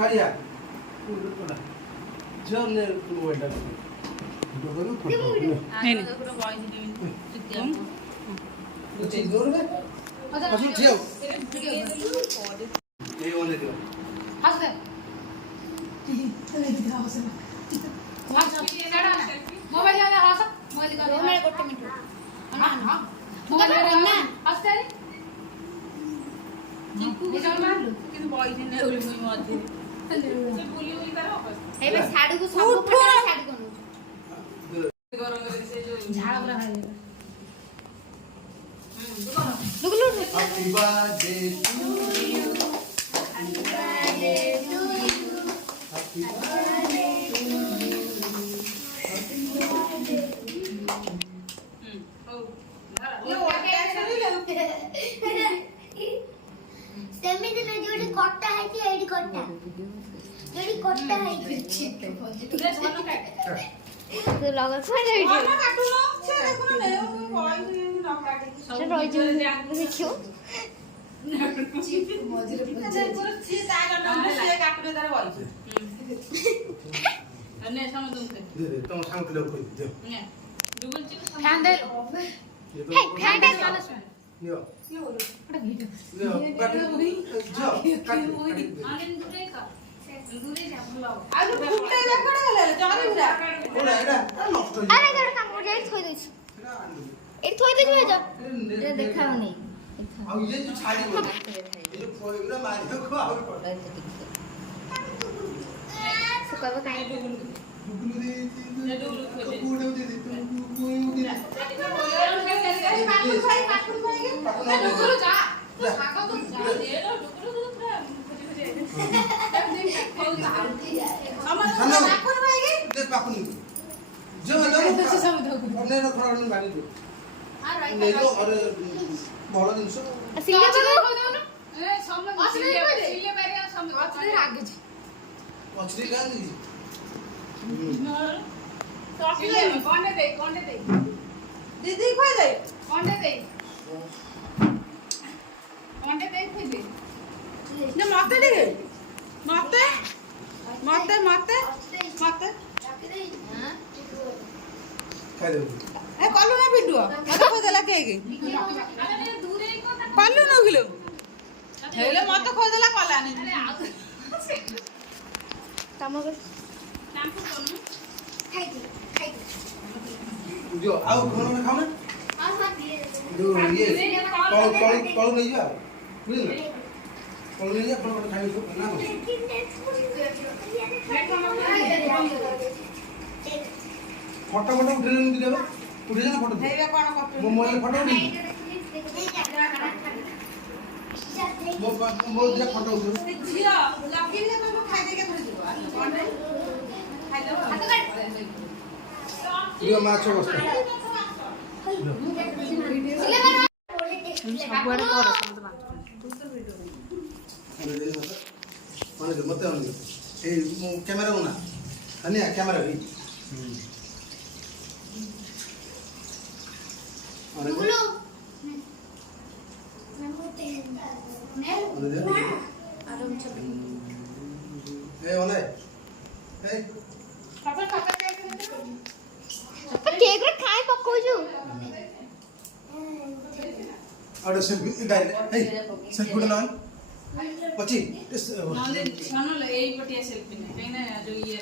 खाड़िया चल ने मोबाइल डाल नहीं दूर में असुल छियो ये वाले दियो हंस दे मोबाइल ले हंस मोबाइल का मेरे गोटे मिनट हां मोबाइल ले ना हंस दे चिकू के जान मार लो किन बॉय ने ओली मुई मत से बोली ओली करो ए बे साड़ी को सब फटे साड़ी को गरम करे से जो झाड़ पूरा खाई लुक लुक happy birthday to you happy birthday to you happy birthday to you happy birthday ये ସେମିତି ନା ଯୋଉଠି କଟା ହେଇଛି ଏଇଠି କଟା ଯୋଉଠି କଟା ହେଇଛି ତୁ ଲଗ କୋଇ ରହିଛି ମନ କାଟୁନ ସେ ଦେଖୁନ ନେ କଇ ନ କାଟି ସେ ରହିଛି ଦେଖିਓ ମଝିରେ ପୁରା ସିଏ ତା କାଟୁନ ସିଏ କାଟୁନ ତାର ବଇଛି ନେ ସମ ଦୁମତେ दे दे तुम सांग लोग कोई दे ନେ दुगुन चिक फैन दे हे फैन दे लियो लियो लियो काट जाओ काट आने दूरे का दूरे जा भलो आ जो फुटे देखड़ गले चारी उरा ओला एडा नष्ट हो আরে তোর কাম করে থই দইছ এর থই দইছ যা এটা দেখাও নেই आ ये जो छाड़ी हो ये जो फोइरा मारियो को और पड़ सुकाबा काई डुगलु दे ये डुगलु खोदे कूड़े दे दे तू कोई दे काटुन भाई के डुगलु जा तू भागो तो जा दे लो डुगलु तो पूरा खोजी समझ काटुन भाई के दे पाकुन जो जो अपने रो खड़ा नहीं मारी दो ले लो और बड़ा दिन से সিলে বাবু ए समझ सिले बेरिया समझ अचरे आगे जी पछरी का दी सिले कोने दे दीदी खोई दे कोने दे खोई दे ने मते दे मते खाई दे ए कल्लू ना पिंडुआ मत खोदेला के अरे दूरे को कल्लू न गिलो हेले मत खोदेला कलानी কাম করে शैम्पू करो খাই খাই जो आओ खाना में खाओ ना हां हां दिए जो ये कॉल नहीं जा बुझल कॉल नहीं जा अपन खाई तो ना फोटो फोटो उठे नहीं देबे उठे जा फोटो हेले कोन करत मोबाइल फोटो नहीं मो दिया फोटो उठे झिया लगी ने तो खाई दे के धर दिबो कोन खाई लो हाथ काट ये माछ बस्ता सबुआडे कर समझ माने मते आनी ए कैमरा होना अनिया कैमरा भी अरे গুলো ए ओले ए কেক রে খাই পকৌছু अरे सेल्फी डाइल ए सेल्फी ना पची नॉलेज सुनो ले यही पटिया सेल्फी नहीं ना जो ये